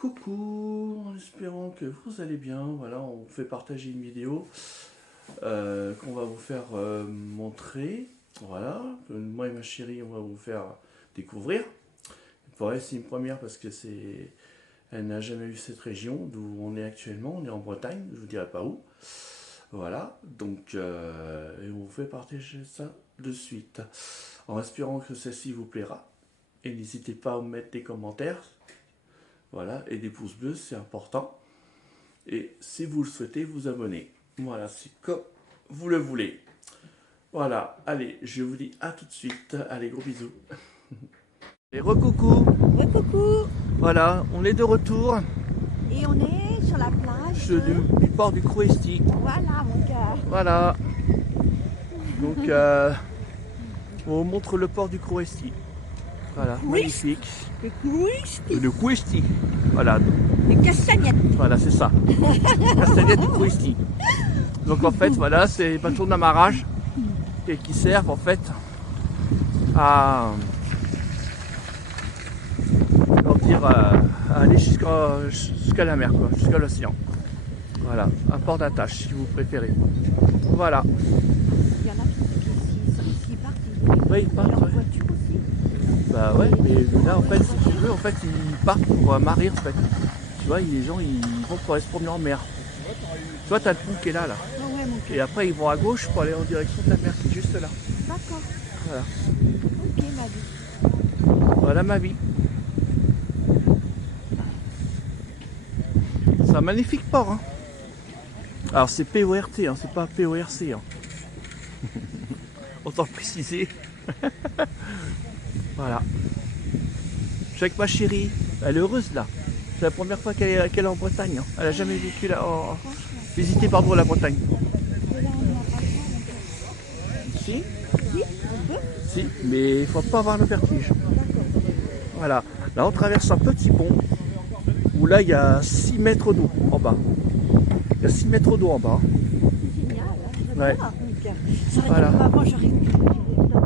Coucou, en espérant que vous allez bien. Voilà, on fait partager une vidéo qu'on va vous faire montrer. Voilà, moi et ma chérie, on va vous faire découvrir. Pour elle, c'est une première parce que elle n'a jamais vu cette région d'où on est actuellement. On est en Bretagne, je vous dirai pas où. Voilà, donc et on vous fait partager ça de suite. En espérant que celle-ci vous plaira. Et n'hésitez pas à mettre des commentaires. Voilà, et des pouces bleus, c'est important. Et si vous le souhaitez, vous abonner. Voilà, c'est comme vous le voulez. Voilà, allez, je vous dis à tout de suite. Allez, gros bisous. Et recoucou. Coucou. Voilà, on est de retour Et on est sur la plage du port du Crouesty. Voilà mon cœur. Voilà. Donc, on vous montre le port du Crouesty. Voilà, magnifique. Le Crouesty. Le Crouesty. Voilà. Les castagnettes. Voilà, c'est ça. Castagnette du Crouesty. Donc en fait, voilà, c'est des bateaux d'amarrage et qui servent en fait à, à aller jusqu'à la mer, jusqu'à l'océan. Voilà, un port d'attache si vous préférez. Voilà. Il y en a qui partent. Oui, ils partent. Ouais. Voiture aussi. Bah ouais, mais là en fait, si tu veux, en fait, ils partent pour marrir en fait. Tu vois, les gens ils vont pour aller se promener en mer. Tu vois, t'as le pont qui est là. Oh ouais, mon cœur. Et après, ils vont à gauche pour aller en direction de la mer qui est juste là. D'accord. Voilà. Ok, ma vie. Voilà ma vie. C'est un magnifique port. Hein. Alors c'est PORT, hein, c'est pas PORC. Hein. Autant le préciser. Voilà. Je suis avec ma chérie. Elle est heureuse là. C'est la première fois qu'elle est en Bretagne. Hein. Elle a jamais vécu là. Visité pardon la Bretagne. Et là, on n'a pas le temps, mon cœur. Si, Si, on peut. si, mais il faut pas avoir le vertige. D'accord. Voilà. Là on traverse un petit pont où là il y a 6 mètres d'eau en bas. Il y a 6 mètres d'eau en bas. C'est génial. Hein. Ouais. J'adore, mon cœur. Ça aurait Voilà. été avant, j'aurais pu.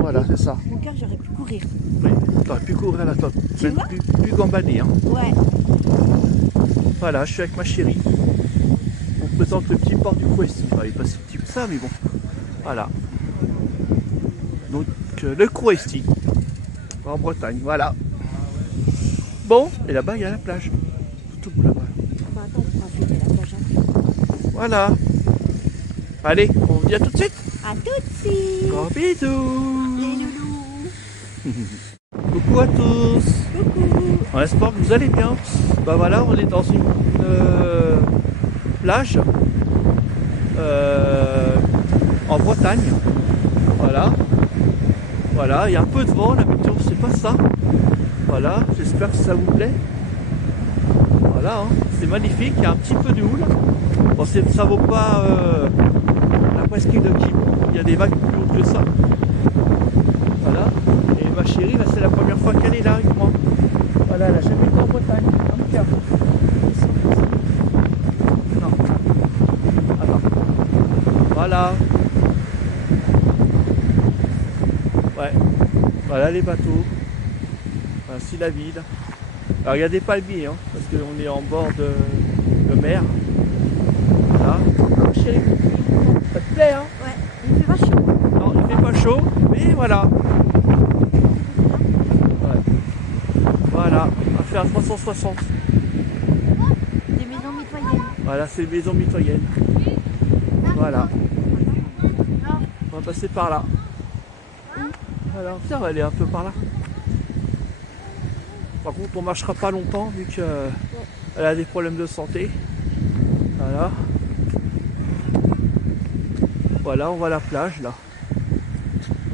Voilà, c'est ça. Mon cœur, j'aurais pu courir. Oui, t'aurais pu courir la top. Tu Même vois plus gambader. Hein. Ouais. Voilà, je suis avec ma chérie. On vous présente le petit port du Crouesty. Enfin, il n'est pas si petit que ça, mais bon. Voilà. Donc, le Crouesty. En Bretagne, voilà. Bon, et là-bas, il y a la plage. Tout au bout là-bas. Bah attends, on va filmer la plage. Hein. Voilà. Allez, on vous dit à tout de suite. À tout de suite. Gros bisous. Les loulous. Coucou à tous. Coucou. On espère que vous allez bien. Bah voilà, on est dans une plage en Bretagne. Voilà. Voilà, il y a un peu de vent, la météo c'est pas ça. Voilà, j'espère que ça vous plaît. Voilà, hein. C'est magnifique, il y a un petit peu de houle. Bon, ça vaut pas la presqu'île de Kim. Il y a des vagues plus hautes que ça. Voilà. Et ma chérie, là c'est la première fois qu'elle est là avec moi. Voilà, elle a jamais été en Bretagne. En tout cas. Non. Attends. Voilà. Ouais. Voilà les bateaux. Voici la ville. Alors il y a des palmiers, hein, parce qu'on est en bord de mer. Voilà. Chérie, ça te plaît, hein? Ouais, il fait pas chaud. Non, il fait pas chaud, mais voilà. Ouais. Voilà, on va faire à 360. Des maisons mitoyennes. Voilà, c'est une maison mitoyenne. Voilà. On va passer par là. Alors, tiens, on va aller un peu par là. Par contre, on marchera pas longtemps vu qu'elle a des problèmes de santé. Voilà. Voilà, on voit la plage là.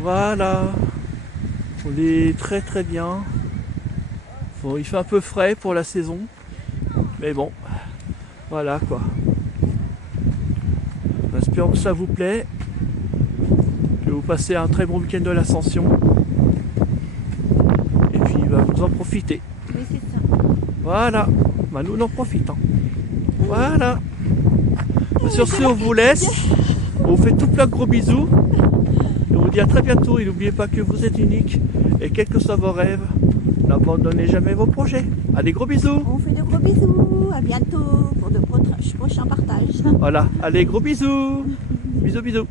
Voilà. On est très très bien. Bon, il fait un peu frais pour la saison. Mais bon. Voilà quoi. J'espère que ça vous plaît. Que vous passez un très bon week-end de l'Ascension. Et puis vous en profitez. Oui, c'est ça. Voilà. Bah, nous on en profite. Hein. Voilà. Sur ce, on vous laisse. On vous fait tout plein de gros bisous. Et on vous dit à très bientôt. Et n'oubliez pas que vous êtes unique. Et quels que soient vos rêves, n'abandonnez jamais vos projets. Allez, gros bisous. On fait des Gros bisous, à bientôt pour de prochains partages. Voilà, allez, gros bisous. Bisous, bisous.